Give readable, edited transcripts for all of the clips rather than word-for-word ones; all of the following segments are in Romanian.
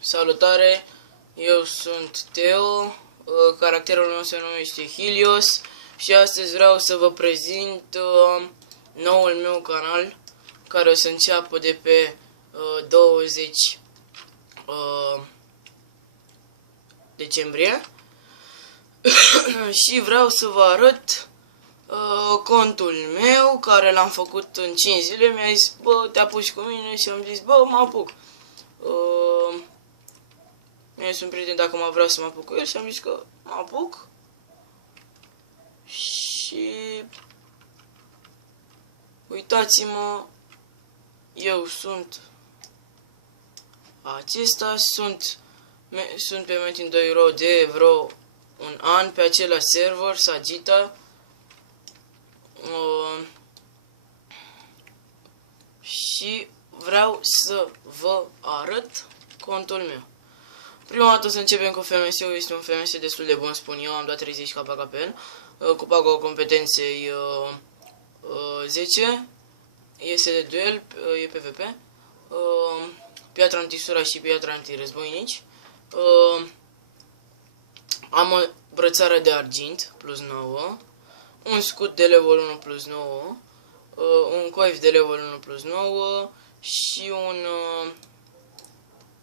Salutare, eu sunt Teo, caracterul meu se numește Helios și astăzi vreau să vă prezint noul meu canal care o să înceapă de pe 20 decembrie și vreau să vă arăt contul meu care l-am făcut în 5 zile. Mi-a zis, bă, te apuci cu mine? Și am zis, bă, mă apuc. Mi-a zis un prieten dacă mă vreau să mă apuc cu el și am zis că mă apuc. Și uitați-mă, eu sunt acesta, sunt pe Metin 2 de vreo un an pe același server, Sagita. Și vreau să vă arăt contul meu. Prima dată o să începem cu FMS-ul, este un FMS destul de bun, spun eu, am dat 30 kp pe el, cu pagă competenței 10, este de duel, e PvP, piatra antisura și piatra antirăzboinici, am o brățară de argint plus 9, un scut de level 1 plus 9, un coif de level 1 plus 9 și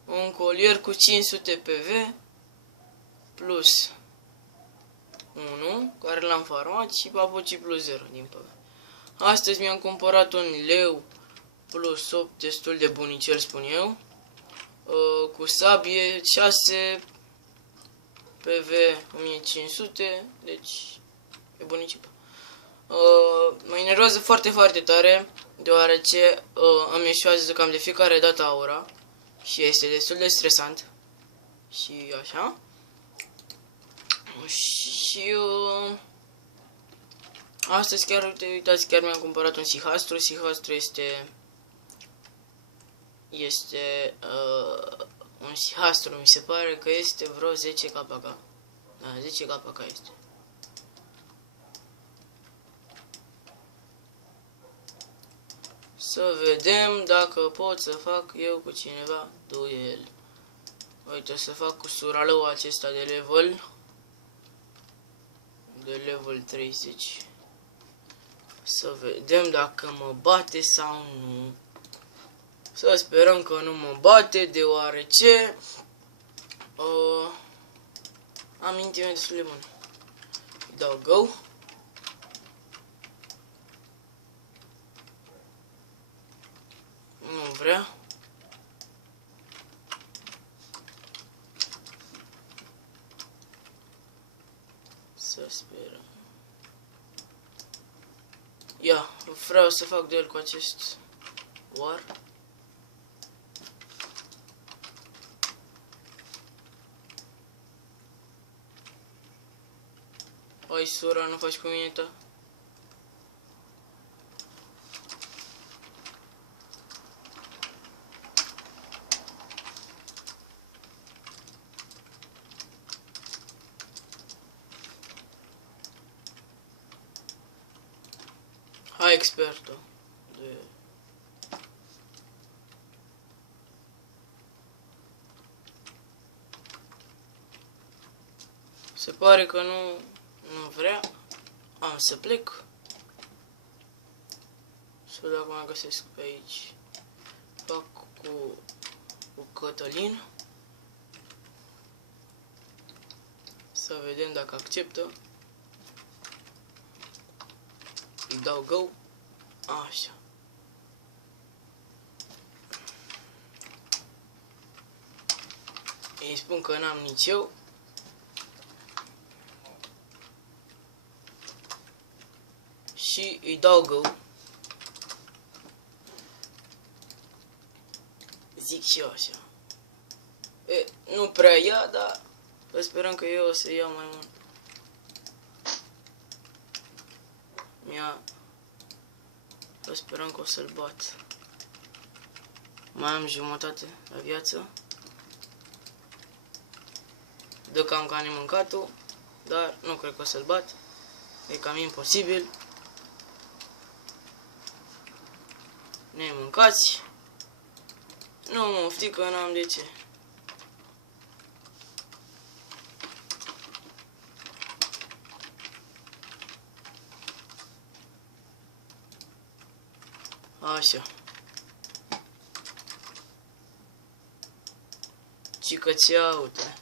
un colier cu 500 PV plus 1, care l-am farmat, și papucii plus 0, din păcate. Astăzi mi-am cumpărat un leu plus 8, destul de bunicel, spun eu, cu sabie 6 PV 1500, deci e bunicică. Mă enervează foarte, foarte tare, deoarece îmi eșuează cam de fiecare dată aura și este destul de stresant și așa. Și astăzi chiar, uitați, chiar mi-am cumpărat un Sihastru. Sihastru este un Sihastru, mi se pare că este vreo 10 kp. Da, 10 kp este. Să vedem dacă pot să fac eu cu cineva duel. Uite, o să fac cu suralău acesta de level 30. Să vedem dacă mă bate sau nu. Să sperăm că nu mă bate, deoarece am intime destul de bun. Dau go. Nu vrea. Să sperăm. Ia, vreau să fac duel cu acest war. Hai, sora, nu faci cu mine, ta? Hai, expertul. Se pare că nu vrea. Am să plec. Să vedem dacă mai găsesc pe aici. Fac cu Cătălin. Să vedem dacă acceptă. Îi dau go. Așa. Îi spun că n-am nici eu. Și îi dau go. Zic și eu așa. Nu prea ia, dar sperăm că eu o să iau mai mult. Sperăm că o să-l bat. Mai am jumătate la viață. Dă cam ca nemâncatul, dar nu cred că o să-l bat. E cam imposibil. Nemâncați. Nu mă oftic că n-am de ce. Așa. Cică ți uite.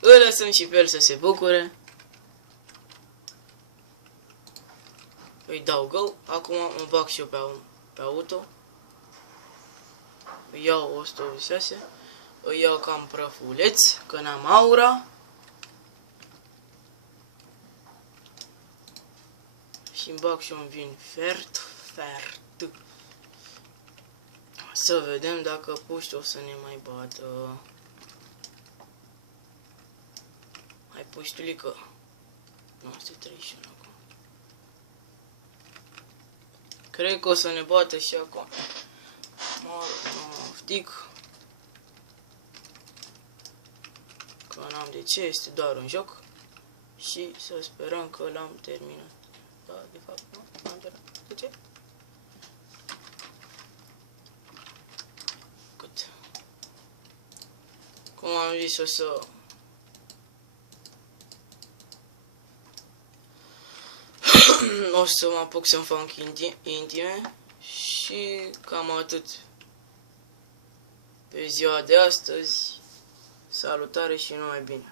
Îl lăsăm și pe el să se bucure. Îi dau go. Acum mă bag și eu pe auto. Îi iau 186. Îi iau cam prăfuleț, că n-am aura. Și îmi bag și un vin fert. Să vedem dacă puști o să ne mai bată. Hai puștulică. 931 acum. Cred că o să ne bată și acum. Mă oftic. Că n-am de ce, este doar un joc. Și să sperăm că l-am terminat. Da, de fapt nu, am terminat. De ce? Cât? Cum am zis, o să mă apuc să-mi fac intime și cam atât pe ziua de astăzi. Salutare și numai bine!